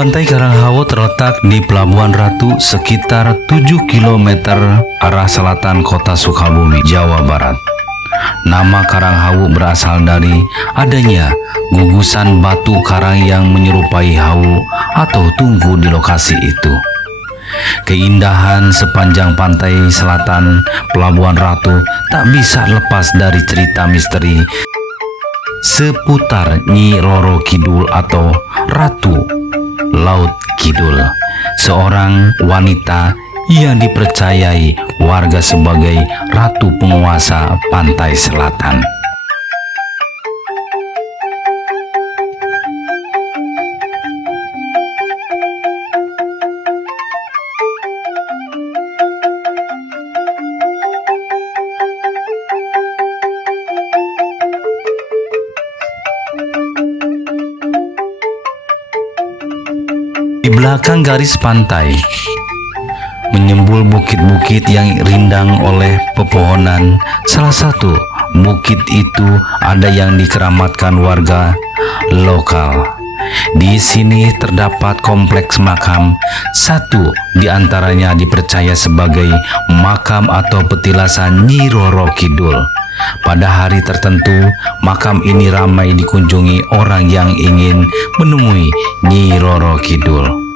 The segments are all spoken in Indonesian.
Pantai Karanghawu terletak di Pelabuhan Ratu sekitar 7 km arah selatan kota Sukabumi, Jawa Barat. Nama Karanghawu berasal dari adanya gugusan batu karang yang menyerupai hawu atau tungku di lokasi itu. Keindahan sepanjang pantai selatan Pelabuhan Ratu tak bisa lepas dari cerita misteri seputar Nyi Roro Kidul atau Ratu Laut Kidul, seorang wanita yang dipercayai warga sebagai ratu penguasa pantai selatan. Di belakang garis pantai menyembul bukit-bukit yang rindang oleh pepohonan. Salah satu bukit itu ada yang dikeramatkan warga lokal. Di sini terdapat kompleks makam. Satu di antaranya dipercaya sebagai makam atau petilasan Nyi Roro Kidul. Pada hari tertentu, makam ini ramai dikunjungi orang yang ingin menemui Nyi Roro Kidul.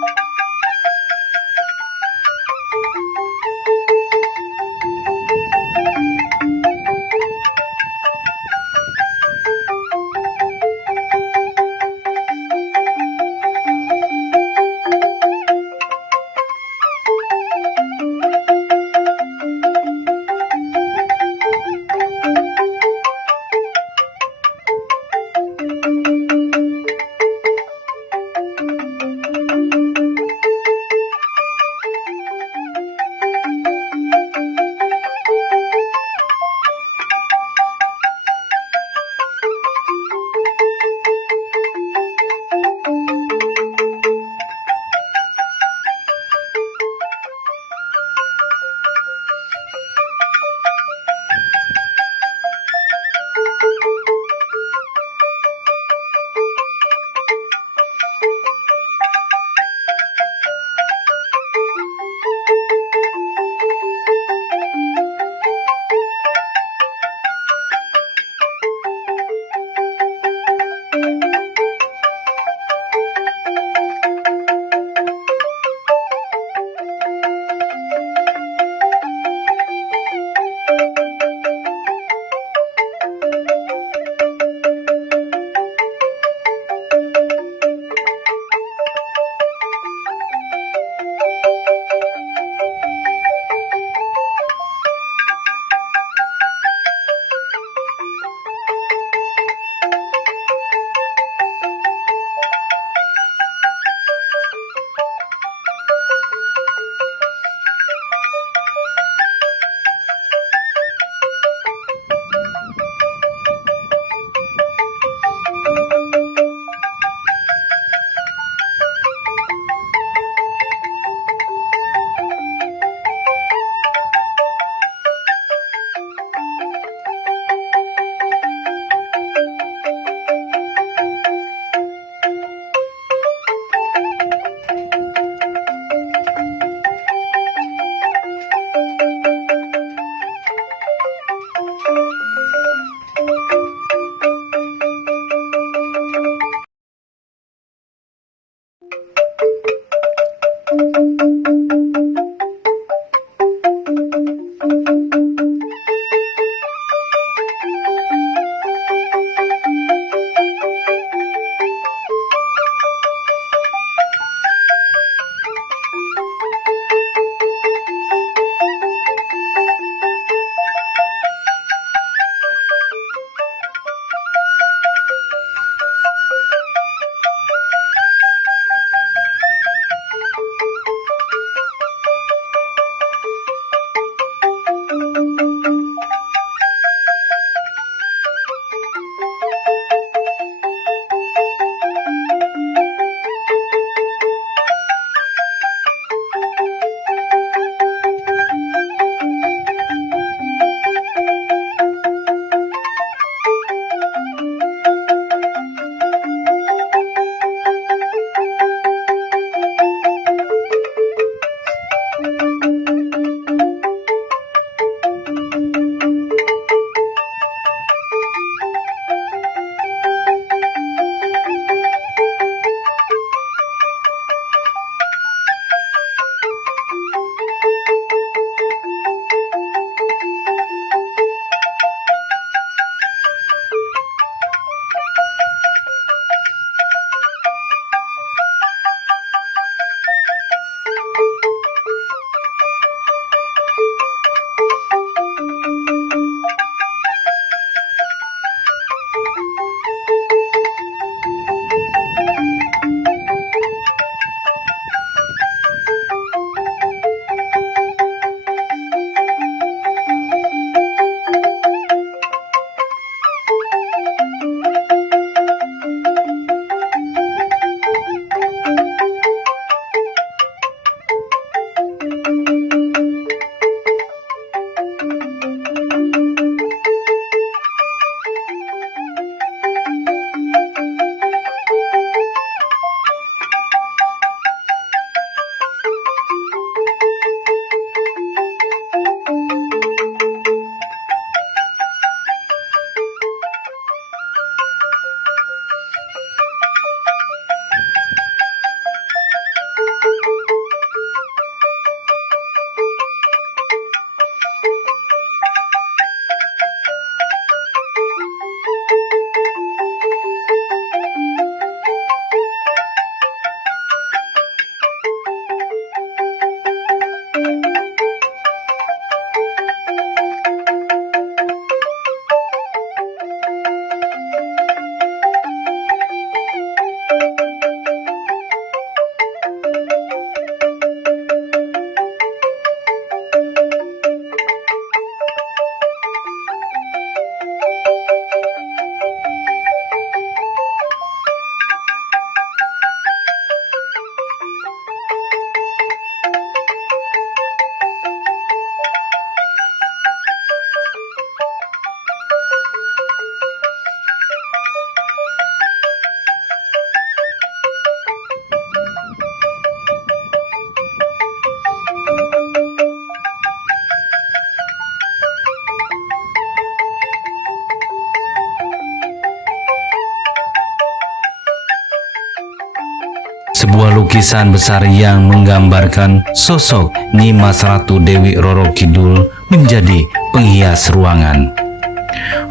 sebuah lukisan besar yang menggambarkan sosok Nyi Mas Ratu Dewi Roro Kidul menjadi penghias ruangan.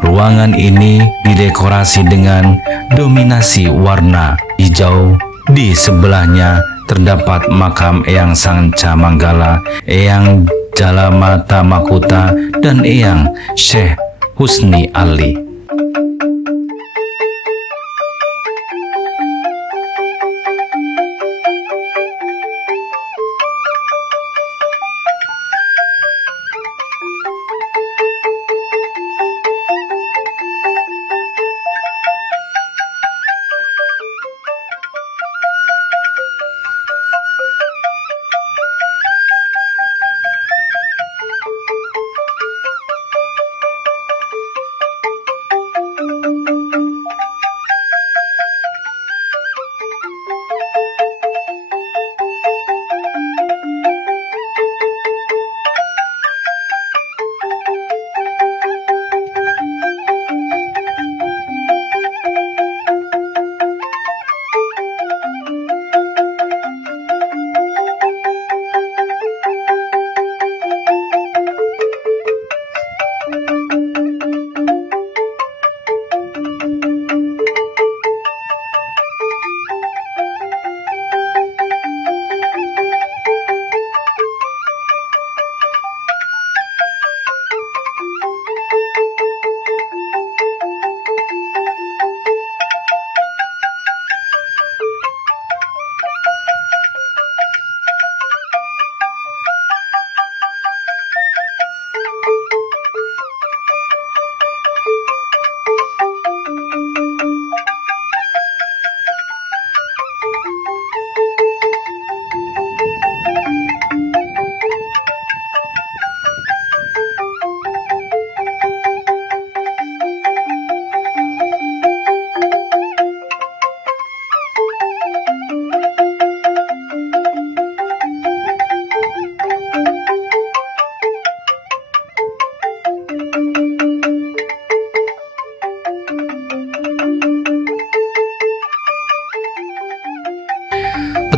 Ruangan ini didekorasi dengan dominasi warna hijau. Di sebelahnya terdapat makam Eyang Sanca Manggala, Eyang Jalamata Makuta, dan Eyang Syekh Husni Ali.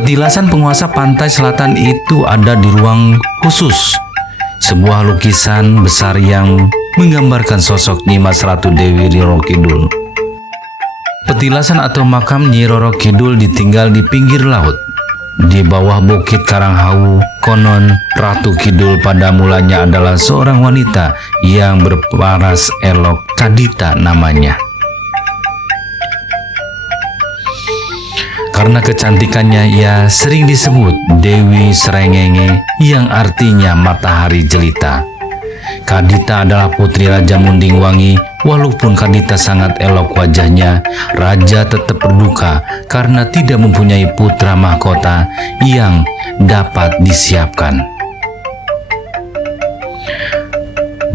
Petilasan penguasa pantai selatan itu ada di ruang khusus, sebuah lukisan besar yang menggambarkan sosok Nyi Mas Ratu Dewi Roro Kidul. Petilasan atau makam Nyi Roro Kidul ditinggal di pinggir laut, di bawah bukit Karanghawu. Konon Ratu Kidul pada mulanya adalah seorang wanita yang berparas elok, Kadita namanya. Karena kecantikannya ia sering disebut Dewi Srengenge yang artinya matahari jelita. Kadita adalah putri Raja Munding Wangi. Walaupun Kadita sangat elok wajahnya, Raja tetap berduka karena tidak mempunyai putra mahkota yang dapat disiapkan.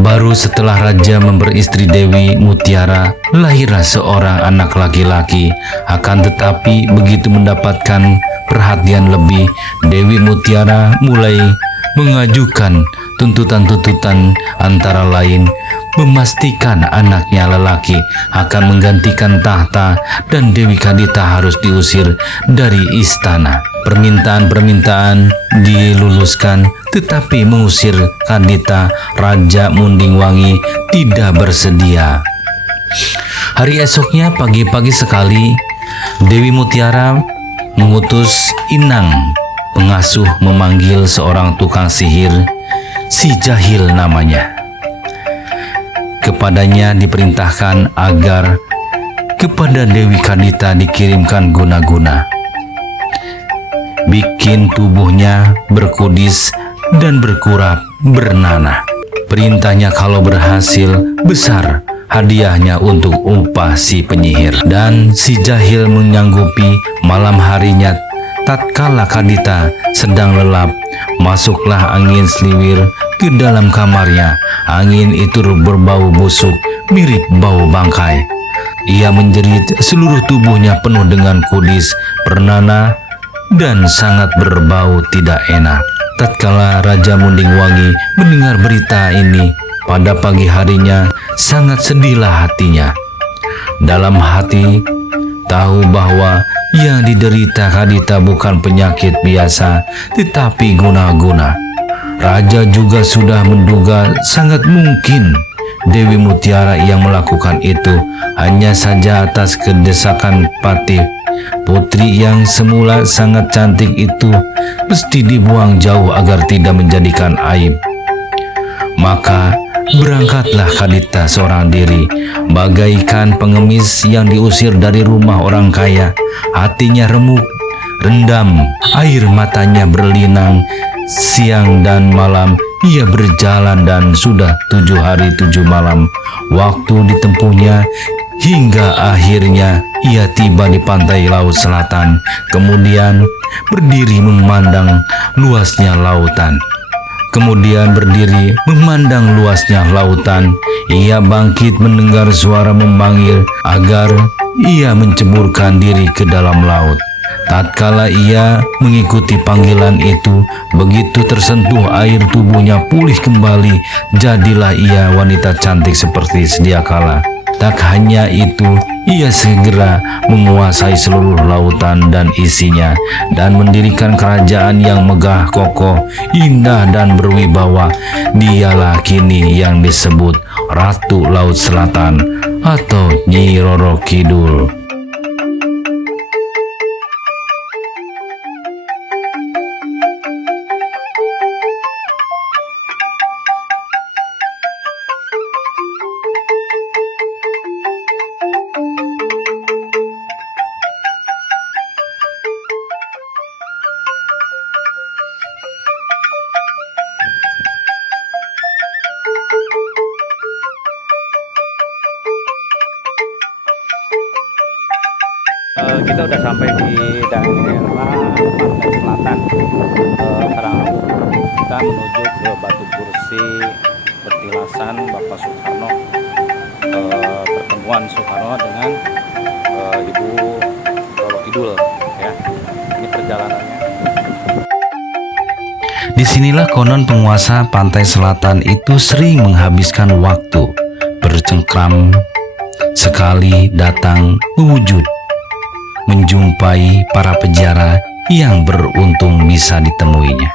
Baru setelah Raja memperistri Dewi Mutiara, lahirlah seorang anak laki-laki. Akan tetapi begitu mendapatkan perhatian lebih, Dewi Mutiara mulai mengajukan tuntutan-tuntutan, antara lain memastikan anaknya lelaki akan menggantikan tahta dan Dewi Kadita harus diusir dari istana. Permintaan-permintaan diluluskan, tetapi mengusir Kadita, Raja Munding Wangi tidak bersedia. Hari esoknya pagi-pagi sekali, Dewi Mutiara mengutus Inang pengasuh memanggil seorang tukang sihir, si Jahil namanya. Kepadanya diperintahkan agar kepada Dewi Kadita dikirimkan guna-guna, bikin tubuhnya berkudis dan berkurap bernanah. Perintahnya kalau berhasil, besar hadiahnya untuk upah si penyihir. Dan si Jahil menyanggupi. Malam harinya, tatkala Kadita sedang lelap, masuklah angin seliwir ke dalam kamarnya. Angin itu berbau busuk, mirip bau bangkai. Ia menjerit, seluruh tubuhnya penuh dengan kudis, bernanah, dan sangat berbau tidak enak. Tatkala Raja Munding Wangi mendengar berita ini, pada pagi harinya sangat sedihlah hatinya. Dalam hati tahu bahwa Yang diderita Kadita bukan penyakit biasa, tetapi guna-guna. Raja juga sudah menduga sangat mungkin Dewi Mutiara yang melakukan itu. Hanya saja atas kedesakan Patih, putri yang semula sangat cantik itu mesti dibuang jauh agar tidak menjadikan aib. Maka berangkatlah Kadita seorang diri, bagaikan pengemis yang diusir dari rumah orang kaya. Hatinya remuk, rendam, air matanya berlinang. Siang dan malam ia berjalan dan sudah 7 hari 7 malam waktu ditempuhnya, hingga akhirnya ia tiba di pantai laut selatan. Kemudian berdiri memandang luasnya lautan. Ia bangkit mendengar suara memanggil agar ia menceburkan diri ke dalam laut. Tatkala ia mengikuti panggilan itu, begitu tersentuh air tubuhnya pulih kembali. Jadilah ia wanita cantik seperti sedia kala. Tak hanya itu, ia segera menguasai seluruh lautan dan isinya, dan mendirikan kerajaan yang megah kokoh, indah dan berwibawa. Dialah kini yang disebut Ratu Laut Selatan atau Nyi Roro Kidul. Kita udah sampai di daerah pantai selatan Karangabu. Kita menuju ke Batu Kursi, petilasan Bapak Soekarno, pertemuan Soekarno dengan Ibu Roro Kidul. Ya, ini perjalanannya. Disinilah konon penguasa pantai selatan itu sering menghabiskan waktu bercengkram, sekali datang mewujud menjumpai para peziarah yang beruntung bisa ditemuinya.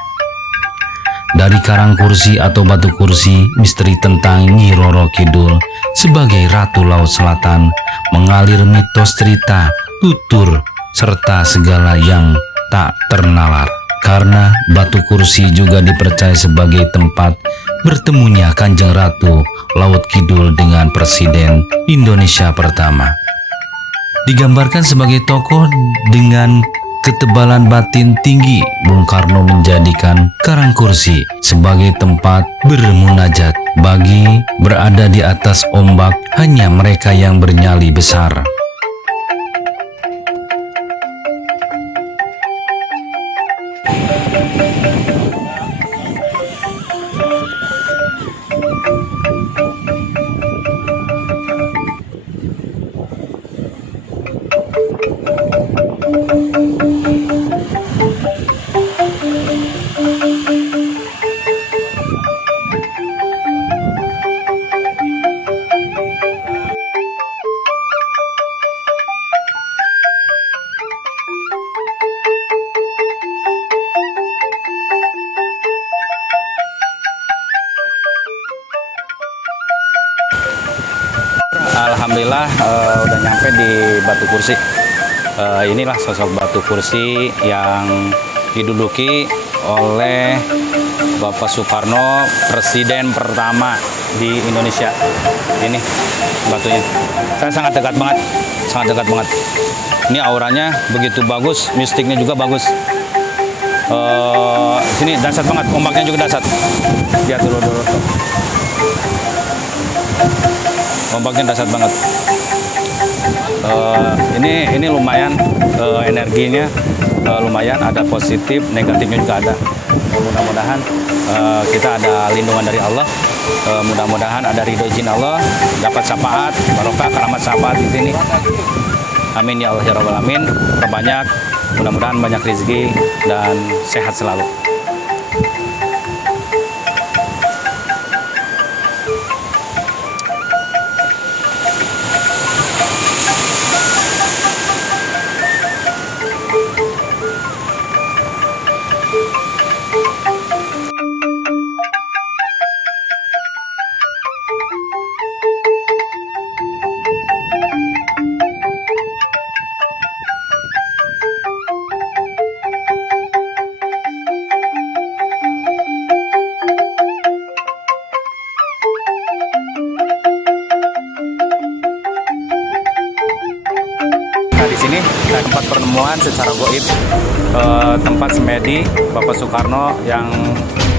Dari Karang Kursi atau Batu Kursi, misteri tentang Nyi Roro Kidul sebagai Ratu Laut Selatan mengalir mitos cerita, tutur, serta segala yang tak ternalar. Karena Batu Kursi juga dipercaya sebagai tempat bertemunya Kanjeng Ratu Laut Kidul dengan Presiden Indonesia pertama. Digambarkan sebagai tokoh dengan ketebalan batin tinggi, Bung Karno menjadikan Karang Kursi sebagai tempat bermunajat. Bagi berada di atas ombak hanya mereka yang bernyali besar. Alhamdulillah udah nyampe di Batu Kursi. Inilah sosok Batu Kursi yang diduduki oleh Bapak Soekarno, presiden pertama di Indonesia. Ini batunya. Saya sangat dekat banget, Ini auranya begitu bagus, mistiknya juga bagus. Sini dahsyat banget, ombaknya juga dahsyat. Lihat dulu. Ombaknya dahsyat banget. Ini lumayan, energinya lumayan, ada positif, negatifnya juga ada. Mudah-mudahan kita ada lindungan dari Allah. Mudah-mudahan ada ridho izin Allah, dapat syafaat, barokah, keramat syafaat di sini. Amin ya Allah ya Rabbal Alamin. Perbanyak, mudah-mudahan banyak rezeki dan sehat selalu. di sini tempat pertemuan secara goib, tempat semedi Bapak Soekarno yang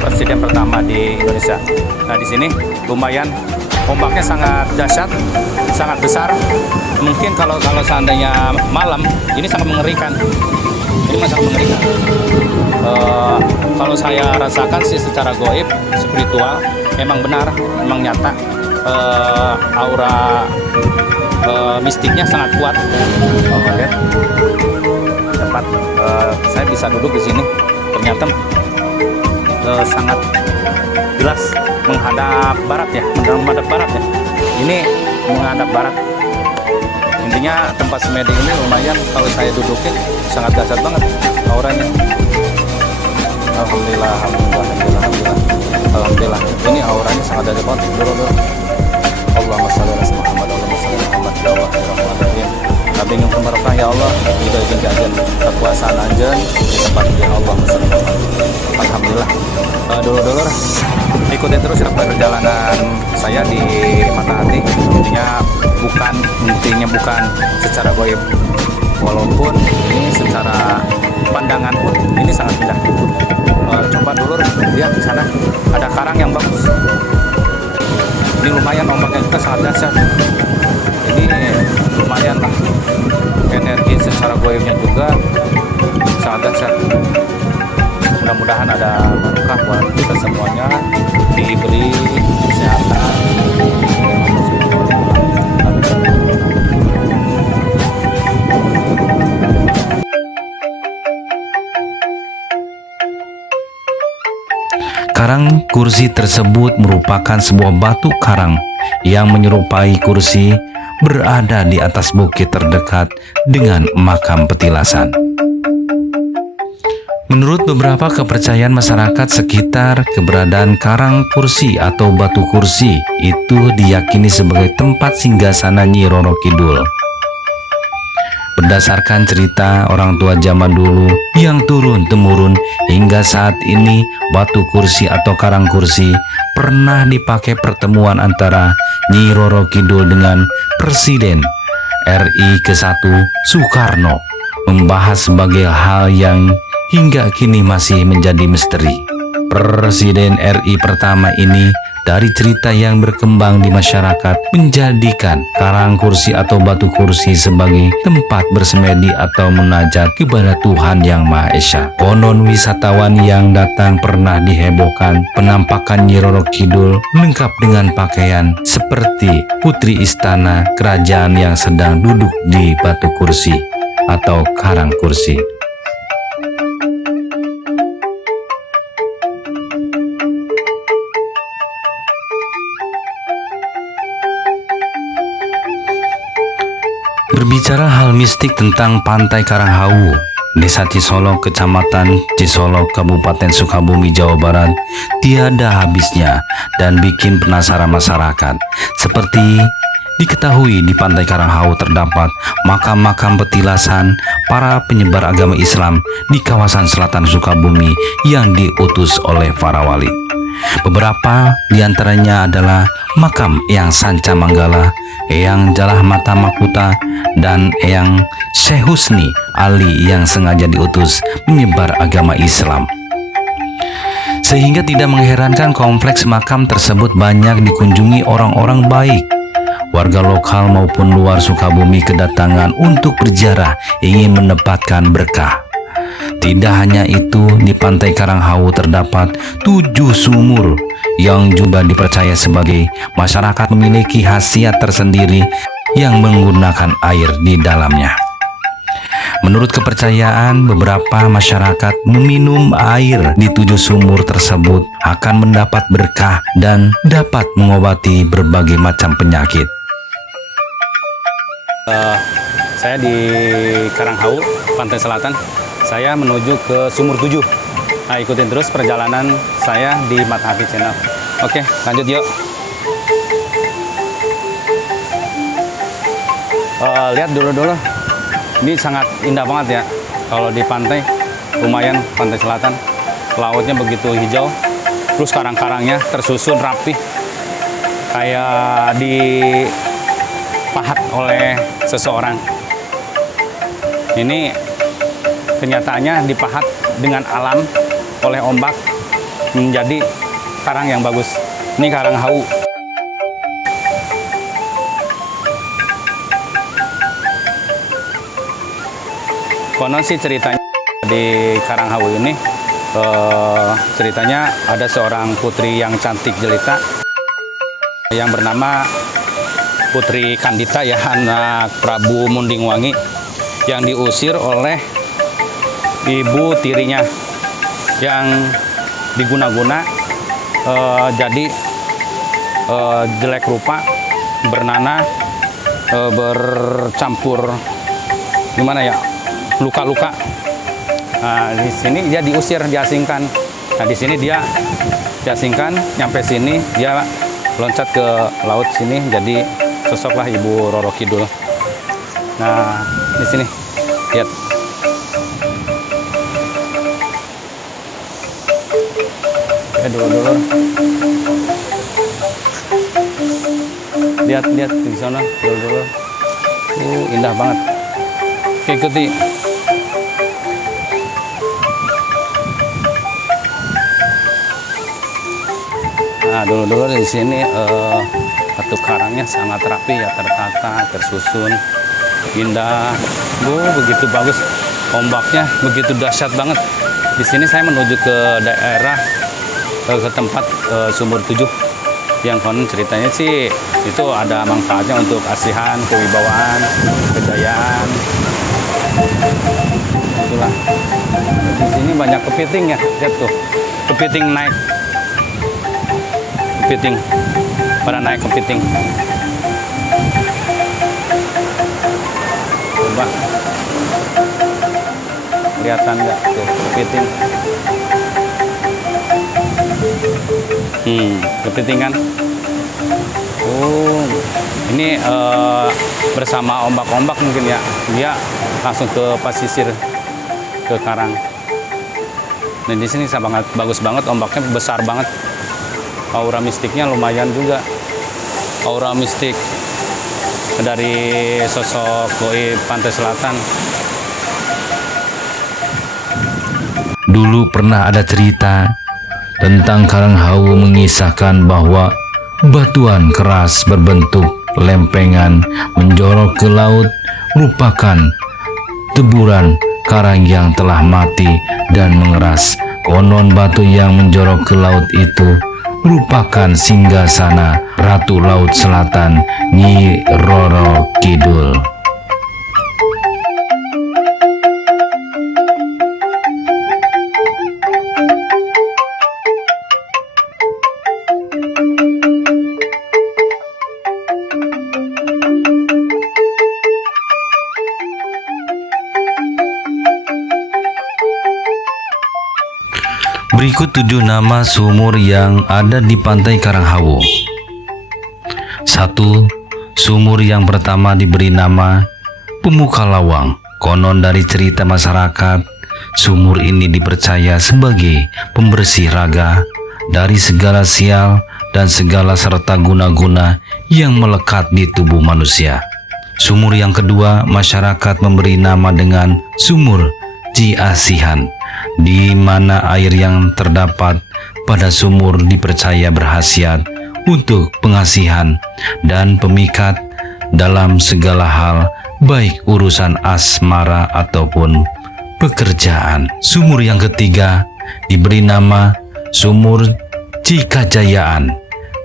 presiden pertama di Indonesia. Nah, di sini lumayan ombaknya sangat dahsyat, sangat besar. Mungkin kalau seandainya malam ini sangat mengerikan. Ini sangat mengerikan. Kalau saya rasakan sih secara goib, spiritual, memang benar, memang nyata. Aura mistiknya sangat kuat. Lihat tempat saya bisa duduk di sini, ternyata sangat jelas menghadap barat ya, menghadap barat ya. Ini menghadap barat. Intinya tempat semedi ini lumayan, kalau saya dudukin sangat dahsyat banget auranya. Alhamdulillah, alhamdulillah, alhamdulillah, alhamdulillah, alhamdulillah. Ini auranya sangat dahsyat banget. Allahumma shalli ala Muhammad, Allahumma shalli ala Muhammad, ya Allah, ya Rahman. Nabi Nuh barokah ya Allah, kita izin kajian kekuasaan aja di tempat yang Allah Muhammad. Alhamdulillah. Dulur-dulur, ikutin terus perjalanan saya di Mata Hati. Intinya bukan secara goib, walaupun ini secara pandangan pun ini sangat indah. Coba dulur lihat di sana ada karang yang bagus. Ini lumayan, ombaknya juga sangat dahsyat. Ini lumayan lah, energi secara goibnya juga sangat dahsyat. Mudah-mudahan ada berkah buat kita semuanya, diberi kesehatan. Karang kursi tersebut merupakan sebuah batu karang yang menyerupai kursi berada di atas bukit terdekat dengan makam petilasan. Menurut beberapa kepercayaan masyarakat sekitar, keberadaan karang kursi atau batu kursi itu diyakini sebagai tempat singgasana Nyi Roro Kidul. Berdasarkan cerita orang tua zaman dulu yang turun-temurun hingga saat ini, batu kursi atau karang kursi pernah dipakai pertemuan antara Nyi Roro Kidul dengan Presiden RI ke-1 Soekarno, membahas sebagai hal yang hingga kini masih menjadi misteri. Presiden RI pertama ini dari cerita yang berkembang di masyarakat menjadikan karang kursi atau batu kursi sebagai tempat bersemedi atau munajat kepada Tuhan Yang Maha Esa. Konon wisatawan yang datang pernah dihebohkan penampakan Nyi Roro Kidul lengkap dengan pakaian seperti putri istana kerajaan yang sedang duduk di batu kursi atau karang kursi. Berbicara hal mistik tentang Pantai Karanghawu, Desa Cisolok, Kecamatan Cisolok, Kabupaten Sukabumi, Jawa Barat, tiada habisnya dan bikin penasaran masyarakat. Seperti diketahui di Pantai Karanghawu terdapat makam-makam petilasan para penyebar agama Islam di kawasan selatan Sukabumi yang diutus oleh para wali. Beberapa diantaranya adalah makam Eyang Sanca Manggala, Eyang Jalah Mata Makuta, dan Eyang Syekh Husni Ali yang sengaja diutus menyebar agama Islam. Sehingga tidak mengherankan kompleks makam tersebut banyak dikunjungi orang-orang baik. Warga lokal maupun luar Sukabumi kedatangan untuk berziarah ingin mendapatkan berkah. Tidak hanya itu, di Pantai Karanghawu terdapat 7 sumur yang juga dipercaya sebagai masyarakat memiliki khasiat tersendiri yang menggunakan air di dalamnya. Menurut kepercayaan, beberapa masyarakat meminum air di 7 sumur tersebut akan mendapat berkah dan dapat mengobati berbagai macam penyakit. Saya di Karanghawu, Pantai Selatan. Saya menuju ke Sumur 7. Nah, ikutin terus perjalanan saya di Mata Hati Channel. Oke, lanjut yuk. Lihat dulu. Ini sangat indah banget ya. Kalau di pantai, lumayan Pantai Selatan. Lautnya begitu hijau. Terus karang-karangnya tersusun rapi. Kayak dipahat oleh seseorang. Ini kenyataannya dipahat dengan alam oleh ombak menjadi karang yang bagus. Ini karang hau. Konon sih ceritanya di karang hau ini ceritanya ada seorang putri yang cantik jelita yang bernama Putri Kandita ya, anak Prabu Mundingwangi, yang diusir oleh ibu tirinya yang diguna-guna jadi jelek rupa, bernanah, bercampur gimana ya, luka-luka. Nah, di sini dia diusir, diasingkan. Nah, di sini dia diasingkan, nyampe sini dia loncat ke laut sini, jadi sosoklah Ibu Roro Kidul. Nah, di sini lihat. Ya, dulur-dulur. Lihat di sana, dulur-dulur. Indah banget. Oke, ikuti. Nah, dulur-dulur, di sini batu karangnya sangat rapi ya, tertata, tersusun, indah. Begitu bagus. Ombaknya begitu dahsyat banget. Di sini saya menuju ke daerah ke tempat Sumur 7 yang konon ceritanya sih itu ada manfaatnya untuk asihan, kewibawaan, kejayaan. Itulah. Di sini banyak kepiting ya, lihat tuh. Kepiting naik. Kepiting. Pada naik kepiting. Coba. Kelihatan nggak tuh kepiting? Kepiting kan? Ini bersama ombak-ombak mungkin ya. Dia langsung ke pasisir, ke karang. Dan di sini sangat bagus banget, ombaknya besar banget. Aura mistiknya lumayan juga. Aura mistik dari sosok goib pantai selatan. Dulu pernah ada cerita tentang karang hau mengisahkan bahwa batuan keras berbentuk lempengan menjorok ke laut merupakan teburan karang yang telah mati dan mengeras. Konon batu yang menjorok ke laut itu merupakan singgasana Ratu Laut Selatan Nyi Roro Kidul. Berikut 7 nama sumur yang ada di pantai Karanghau. 1. Sumur yang pertama diberi nama Pemuka Lawang. Konon dari cerita masyarakat, sumur ini dipercaya sebagai pembersih raga dari segala sial dan segala serta guna-guna yang melekat di tubuh manusia. Sumur yang kedua, masyarakat memberi nama dengan Sumur Ciasihan, di mana air yang terdapat pada sumur dipercaya berkhasiat untuk pengasihan dan pemikat dalam segala hal, baik urusan asmara ataupun pekerjaan. Sumur yang ketiga diberi nama Sumur Cikajayaan,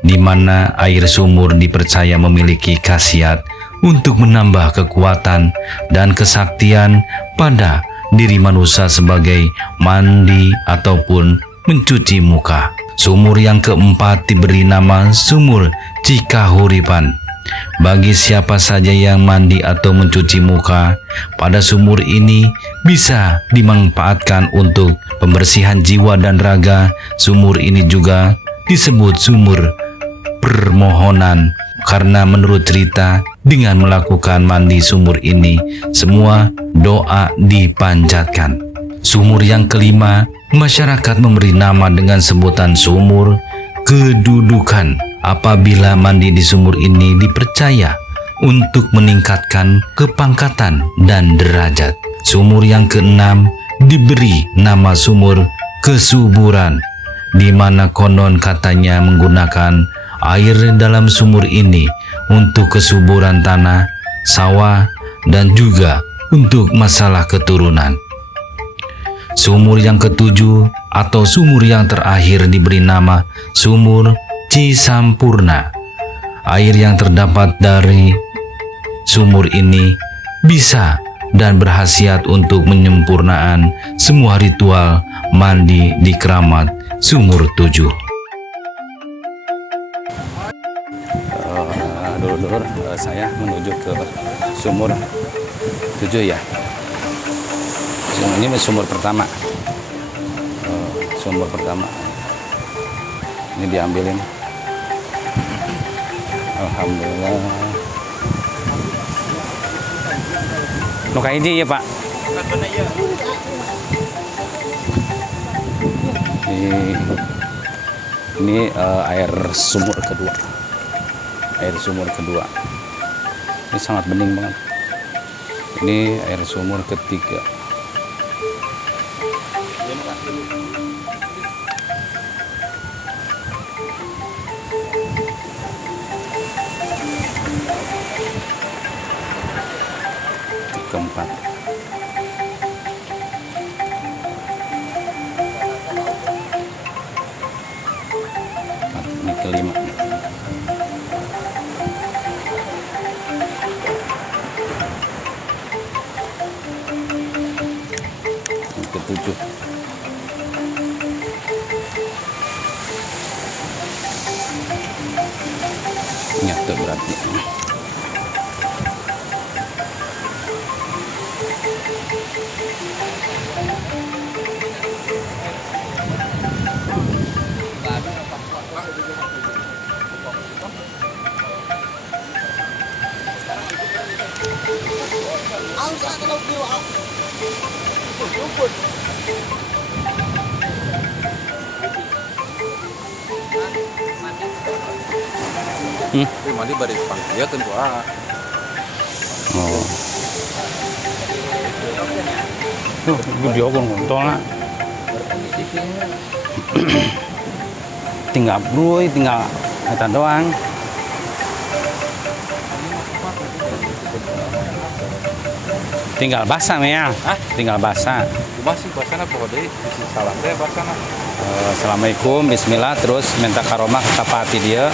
di mana air sumur dipercaya memiliki khasiat untuk menambah kekuatan dan kesaktian pada diri manusia sebagai mandi ataupun mencuci muka. Sumur yang keempat diberi nama Sumur Cikahuripan. Bagi siapa saja yang mandi atau mencuci muka pada sumur ini bisa dimanfaatkan untuk pembersihan jiwa dan raga. Sumur ini juga disebut sumur permohonan karena menurut cerita dengan melakukan mandi sumur ini semua doa dipanjatkan. Sumur yang kelima, masyarakat memberi nama dengan sebutan Sumur Kedudukan. Apabila mandi di sumur ini dipercaya untuk meningkatkan kepangkatan dan derajat. Sumur yang keenam diberi nama sumur kesuburan, di mana konon katanya menggunakan air dalam sumur ini untuk kesuburan tanah, sawah, dan juga untuk masalah keturunan. Sumur yang ketujuh atau sumur yang terakhir diberi nama sumur Cisampurna. Air yang terdapat dari sumur ini bisa dan berkhasiat untuk menyempurnaan semua ritual mandi di keramat sumur 7. Dulur-dulur, saya menuju ke sumur 7 ya. Ini sumur pertama. Sumur pertama. Ini diambilin. Alhamdulillah. Nuka ini ya Pak. Ini air sumur kedua. Air sumur kedua. Ini sangat bening banget. Ini air sumur ketiga. Keempat. Ini kelima. Ini ketujuh. Nyatu berarti. Mandi bari pangkia tentu Oh. Tuh, video kon kontolna. Tinggal bruy, tinggal eta doang. Tinggal basah ya. Hah? Tinggal basah. masih basana pokoknya isi salam teh basana. Assalamualaikum, bismillah, terus minta karomah ke pati dia.